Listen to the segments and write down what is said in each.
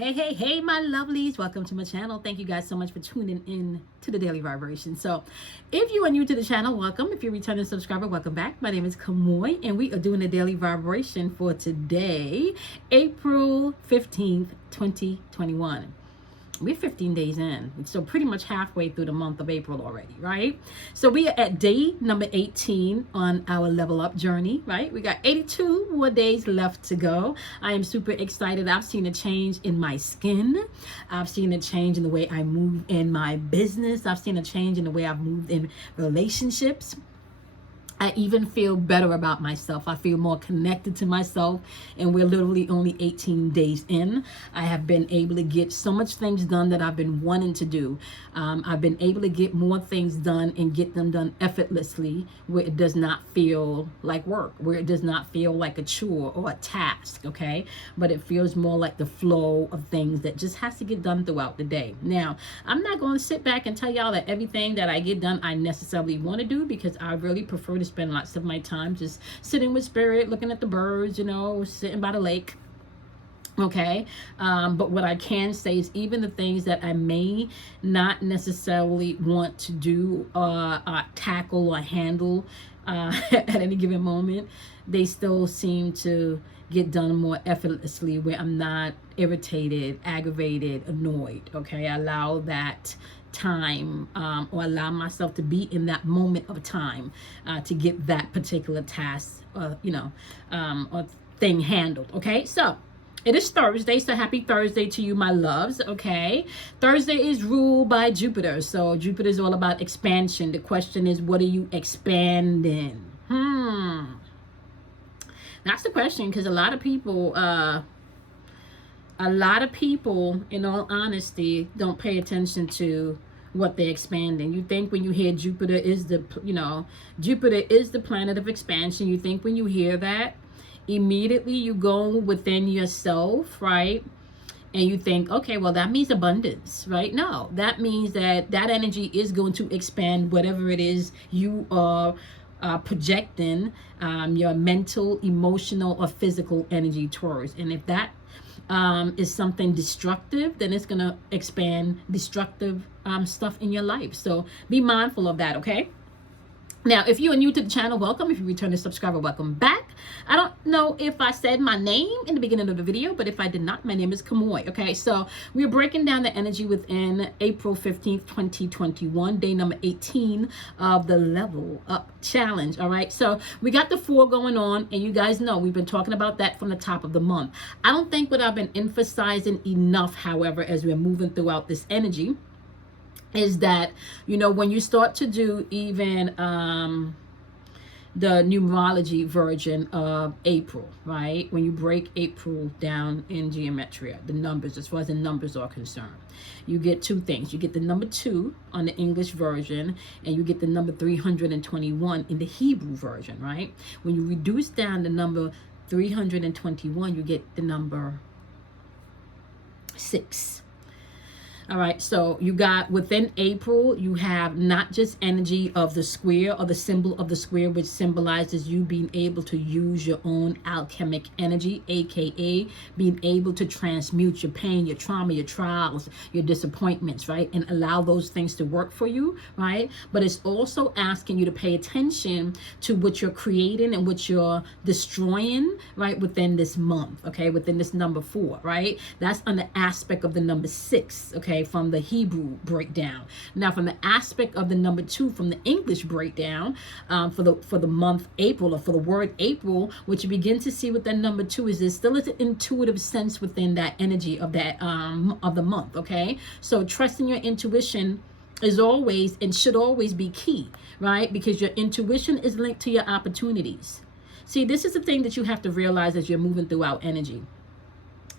Hey, my lovelies. Welcome to my channel. Thank you guys so much for tuning in to the Daily Vibration. So if you are new to the channel, welcome. If you're a returning subscriber, welcome back. My name is Kamoy, and we are doing the Daily Vibration for today, April 15th, 2021. We're 15 days in, so pretty much halfway through the month of April already, right? So we are at day number 18 on our level up journey, right? We got 82 more days left to go. I am super excited. I've seen a change in my skin. I've seen a change in the way I move in my business. I've seen a change in the way I've moved in relationships. I even feel better about myself. I feel more connected to myself, and we're literally only 18 days in. I have been able to get so much things done that I've been wanting to do. I've been able to get more things done and get them done effortlessly, where it does not feel like work, where it does not feel like a chore or a task, okay? But it feels more like the flow of things that just has to get done throughout the day. Now, I'm not going to sit back and tell y'all that everything that I get done I necessarily want to do, because I really prefer to spend lots of my time just sitting with spirit, looking at the birds, you know, sitting by the lake. Okay, but what I can say is even the things that I may not necessarily want to do, tackle or handle at any given moment, they still seem to get done more effortlessly, where I'm not irritated, aggravated, annoyed. Okay, I allow that time or allow myself to be in that moment of time to get that particular task, or thing handled. Okay, so it is Thursday, so happy Thursday to you, my loves, okay? Thursday is ruled by Jupiter, so Jupiter is all about expansion. The question is, what are you expanding? That's the question, because a lot of people, in all honesty, don't pay attention to what they're expanding. You think when you hear Jupiter is Jupiter is the planet of expansion. You think when you hear that, immediately you go within yourself, right? And you think, okay, well, that means abundance, right? No, that means that energy is going to expand whatever it is you are projecting your mental, emotional, or physical energy towards. And if that is something destructive, then it's going to expand destructive stuff in your life. So be mindful of that, okay? Now, if you are new to the channel, welcome. If you return to subscriber, welcome back. I don't know if I said my name in the beginning of the video, but if I did not, my name is Kamoy. Okay, so we're breaking down the energy within April 15th, 2021, day number 18 of the Level Up Challenge. All right, so we got the 4 going on, and you guys know we've been talking about that from the top of the month. I don't think what I've been emphasizing enough, however, as we're moving throughout this energy, is that, when you start to do even the numerology version of April, right? When you break April down in geometry, the numbers, as far as the numbers are concerned, you get 2 things. You get the number 2 on the English version, and you get the number 321 in the Hebrew version, right? When you reduce down the number 321, you get the number 6. All right, so you got within April, you have not just energy of the square or the symbol of the square, which symbolizes you being able to use your own alchemic energy, aka being able to transmute your pain, your trauma, your trials, your disappointments, right? And allow those things to work for you, right? But it's also asking you to pay attention to what you're creating and what you're destroying, right? Within this month, okay? Within this number 4, right? That's on the aspect of the number 6, okay? From the Hebrew breakdown. Now, from the aspect of the number 2 from the English breakdown, for the month April, or for the word April, what you begin to see with that number 2 is there's still an intuitive sense within that energy of that of the month. Okay, so trusting your intuition is always and should always be key, right? Because your intuition is linked to your opportunities. See, this is the thing that you have to realize as you're moving throughout energy.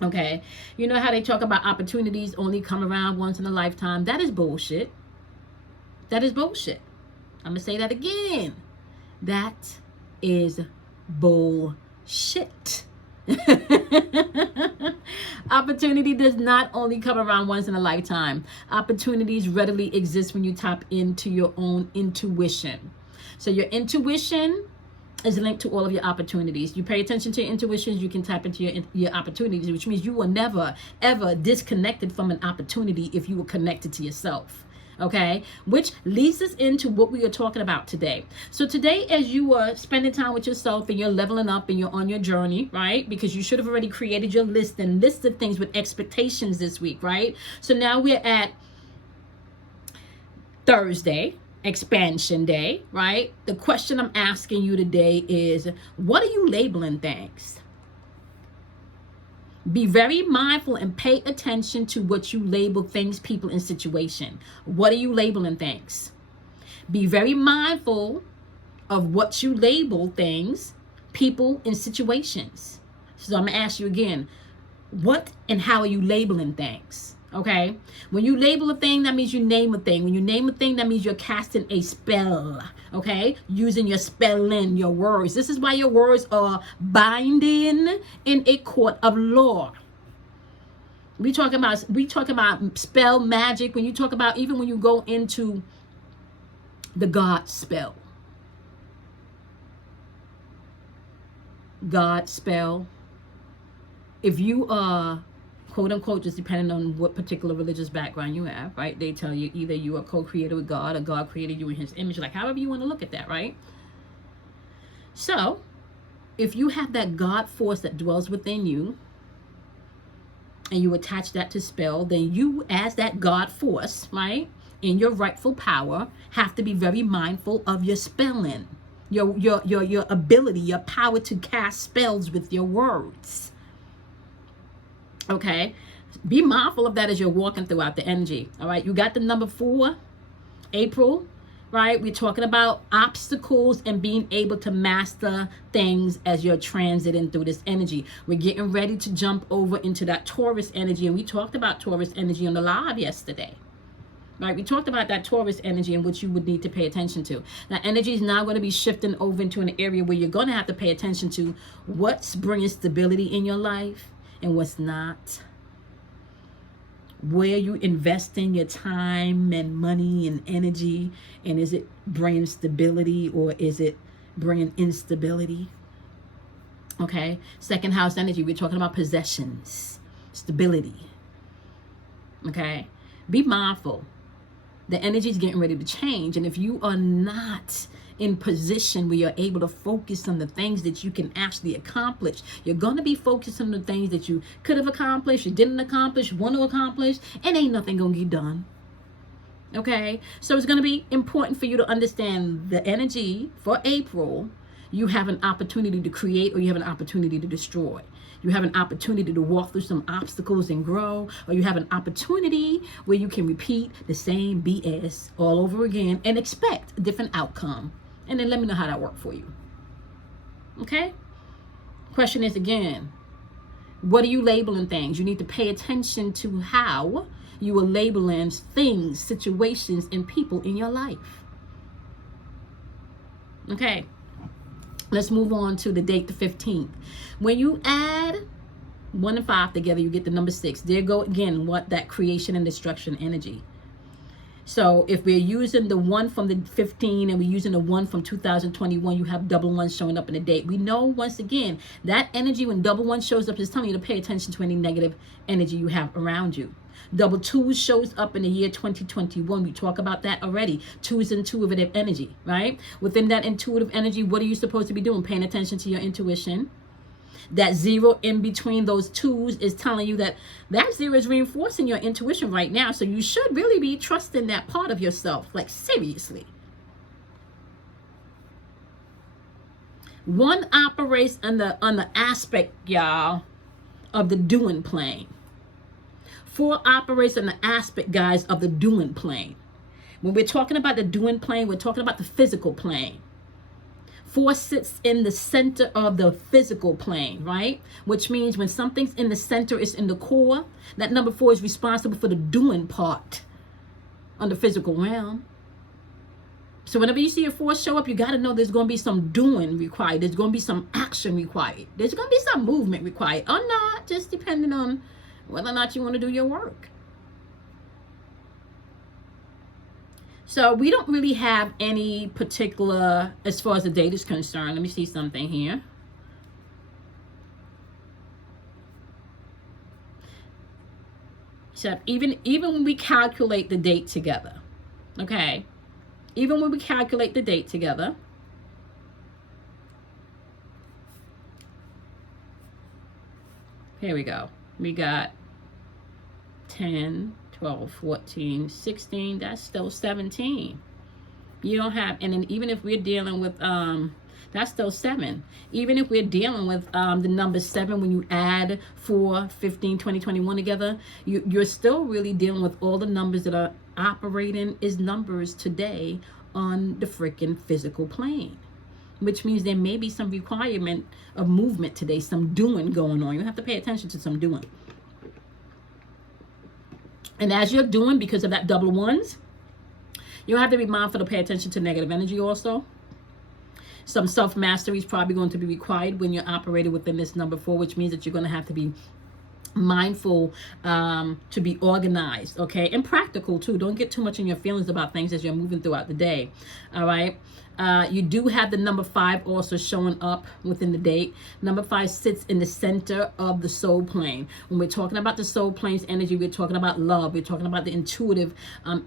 Okay, you know how they talk about opportunities only come around once in a lifetime? That is bullshit. That is bullshit. I'm going to say that again. That is bullshit. Opportunity does not only come around once in a lifetime. Opportunities readily exist when you tap into your own intuition. So your intuition is linked to all of your opportunities. You pay attention to your intuitions, you can tap into your opportunities, which means you will never, ever disconnected from an opportunity if you were connected to yourself. Okay, which leads us into what we are talking about today. So today, as you are spending time with yourself and you're leveling up and you're on your journey, right? Because you should have already created your list of things with expectations this week, right? So now we're at Thursday, expansion day, right? The question I'm asking you today is, what are you labeling things? Be very mindful and pay attention to what you label things, people, and situation. What are you labeling things? Be very mindful of what you label things, people, and situations. So I'm going to ask you again, what and how are you labeling things? Okay? When you label a thing, that means you name a thing. When you name a thing, that means you're casting a spell. Okay? Using your spelling, your words. This is why your words are binding in a court of law. We talk about spell magic. When you talk about, even when you go into the God spell. God spell. If you are, quote unquote, just depending on what particular religious background you have, right? They tell you either you are co-created with God or God created you in his image, like however you want to look at that, right? So if you have that God force that dwells within you and you attach that to spell, then you, as that God force, right, in your rightful power, have to be very mindful of your spelling, your ability, your power to cast spells with your words. Okay, be mindful of that as you're walking throughout the energy. All right, you got the number 4, April, right? We're talking about obstacles and being able to master things as you're transiting through this energy. We're getting ready to jump over into that Taurus energy, and we talked about Taurus energy on the live yesterday. Right, we talked about that Taurus energy and what you would need to pay attention to. Now, energy is now going to be shifting over into an area where you're going to have to pay attention to what's bringing stability in your life and what's not. Where you investing your time and money and energy, and is it bringing stability or is it bringing instability? Okay, second house energy, we're talking about possessions, stability. Okay, be mindful. The energy is getting ready to change, and if you are not in position where you're able to focus on the things that you can actually accomplish, you're going to be focused on the things that you could have accomplished, you didn't accomplish, want to accomplish, and ain't nothing going to get done. Okay, so it's going to be important for you to understand the energy for April. You have an opportunity to create, or you have an opportunity to destroy. You have an opportunity to walk through some obstacles and grow, or you have an opportunity where you can repeat the same BS all over again and expect a different outcome. And then let me know how that worked for you. Okay? Question is again, what are you labeling things? You need to pay attention to how you are labeling things, situations, and people in your life. Okay. Let's move on to the date, the 15th. When you add 1 and 5 together, you get the number 6. There go again, what that creation and destruction energy. So if we're using the 1 from the 15 and we're using the 1 from 2021, you have double 1 showing up in the date. We know once again that energy, when double 1 shows up, is telling you to pay attention to any negative energy you have around you. Double 2 shows up in the year 2021. We talk about that already. 2 is intuitive energy, right? Within that intuitive energy, what are you supposed to be doing? Paying attention to your intuition. That 0 in between those 2s is telling you that 0 is reinforcing your intuition right now. So you should really be trusting that part of yourself, like seriously. 1 operates on the aspect, y'all, of the doing plane. 4 operates on the aspect, guys, of the doing plane. When we're talking about the doing plane, we're talking about the physical plane. 4 sits in the center of the physical plane, right? Which means when something's in the center, it's in the core. That number 4 is responsible for the doing part on the physical realm. So whenever you see a 4 show up, you got to know there's going to be some doing required. There's going to be some action required. There's going to be some movement required. Or not, just depending on whether or not you want to do your work. So we don't really have any particular, as far as the date is concerned. Let me see something here. So even when we calculate the date together, okay, even when we calculate the date together, here we go. We got 10, 12, 14, 16, that's still 17. You don't have, and then even if we're dealing with, that's still 7. Even if we're dealing with the number 7, when you add 4, 15, 20, 21 together, you're still really dealing with all the numbers that are operating as numbers today on the freaking physical plane. Which means there may be some requirement of movement today, some doing going on. You have to pay attention to some doing. And as you're doing, because of that double ones, you have to be mindful to pay attention to negative energy also. Some self-mastery is probably going to be required when you're operating within this number 4, which means that you're going to have to be mindful to be organized, okay, and practical too. Don't get too much in your feelings about things as you're moving throughout the day. All right. You do have the number 5 also showing up within the date. Number 5 sits in the center of the soul plane. When we're talking about the soul plane's energy, we're talking about love. We're talking about the intuitive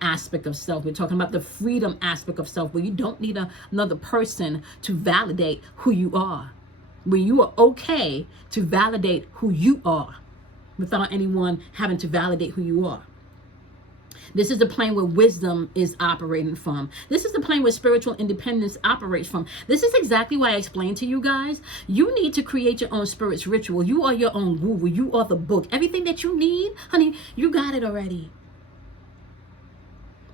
aspect of self. We're talking about the freedom aspect of self, where you don't need another person to validate who you are. Where you are okay to validate who you are, without anyone having to validate who you are. This is the plane where wisdom is operating from. This is the plane where spiritual independence operates from. This is exactly why I explained to you guys, you need to create your own spirit's ritual. You are your own guru. You are the book. Everything that you need, honey, you got it already.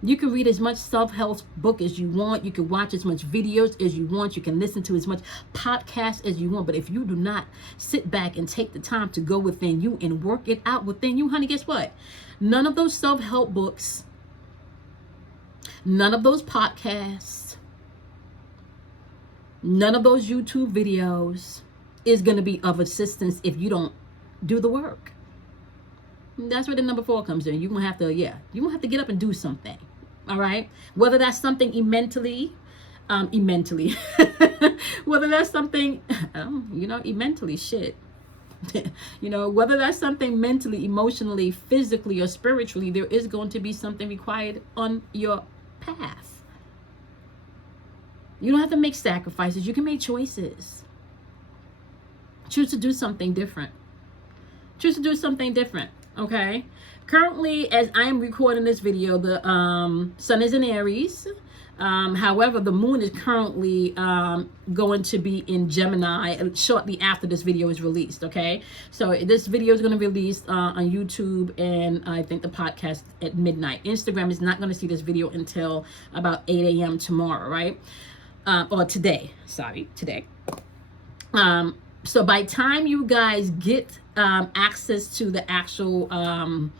You can read as much self-help book as you want. You can watch as much videos as you want. You can listen to as much podcasts as you want. But if you do not sit back and take the time to go within you and work it out within you, honey, guess what? None of those self-help books, none of those podcasts, none of those YouTube videos is going to be of assistance if you don't do the work. That's where the number 4 comes in. You're going to have to, you're going to have to get up and do something. All right. Whether that's something mentally, whether that's something, mentally, shit. Whether that's something mentally, emotionally, physically, or spiritually, there is going to be something required on your path. You don't have to make sacrifices. You can make choices. Choose to do something different. Choose to do something different. Okay. Currently, as I am recording this video, the sun is in Aries. However, the moon is currently going to be in Gemini shortly after this video is released. Okay. So this video is going to be released on YouTube and I think the podcast at midnight. Instagram is not going to see this video until about 8 a.m. tomorrow. Right. Or today. Sorry. Today. So by the time you guys get access to the actual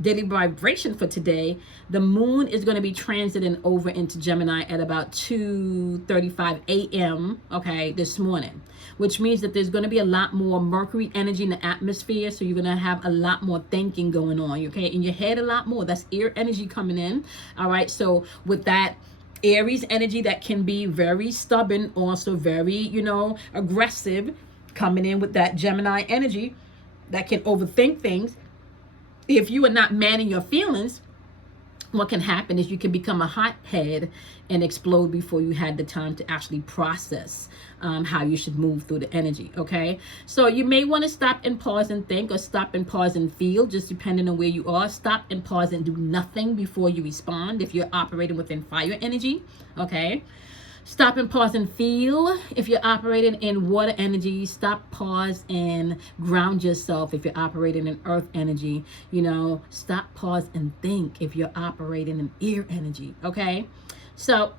daily vibration for today, the moon is going to be transiting over into Gemini at about 2:35 a.m. okay, this morning, which means that there's going to be a lot more Mercury energy in the atmosphere. So you're going to have a lot more thinking going on, okay, in your head a lot more. That's air energy coming in. All right. So with that Aries energy that can be very stubborn, also very, aggressive, coming in with that Gemini energy that can overthink things. If you are not manning your feelings, what can happen is you can become a hothead and explode before you had the time to actually process how you should move through the energy. Okay, so you may want to stop and pause and think, or stop and pause and feel, just depending on where you are. Stop and pause and do nothing before you respond if you're operating within fire energy. Okay, stop and pause and feel if you're operating in water energy. Stop, pause, and ground yourself if you're operating in earth energy. Stop, pause, and think if you're operating in air energy. Okay, so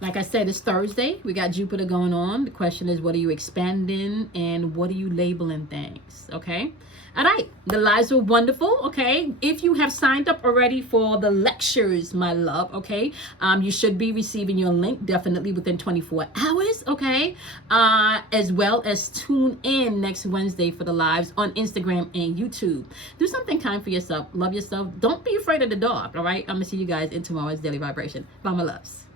Like I said, it's Thursday. We got Jupiter going on. The question is, what are you expanding and what are you labeling things? Okay. All right. The lives were wonderful. Okay. If you have signed up already for the lectures, my love, okay, you should be receiving your link definitely within 24 hours. Okay. As well as tune in next Wednesday for the lives on Instagram and YouTube. Do something kind for yourself. Love yourself. Don't be afraid of the dark. All right. I'm going to see you guys in tomorrow's Daily Vibration. Bye, my loves.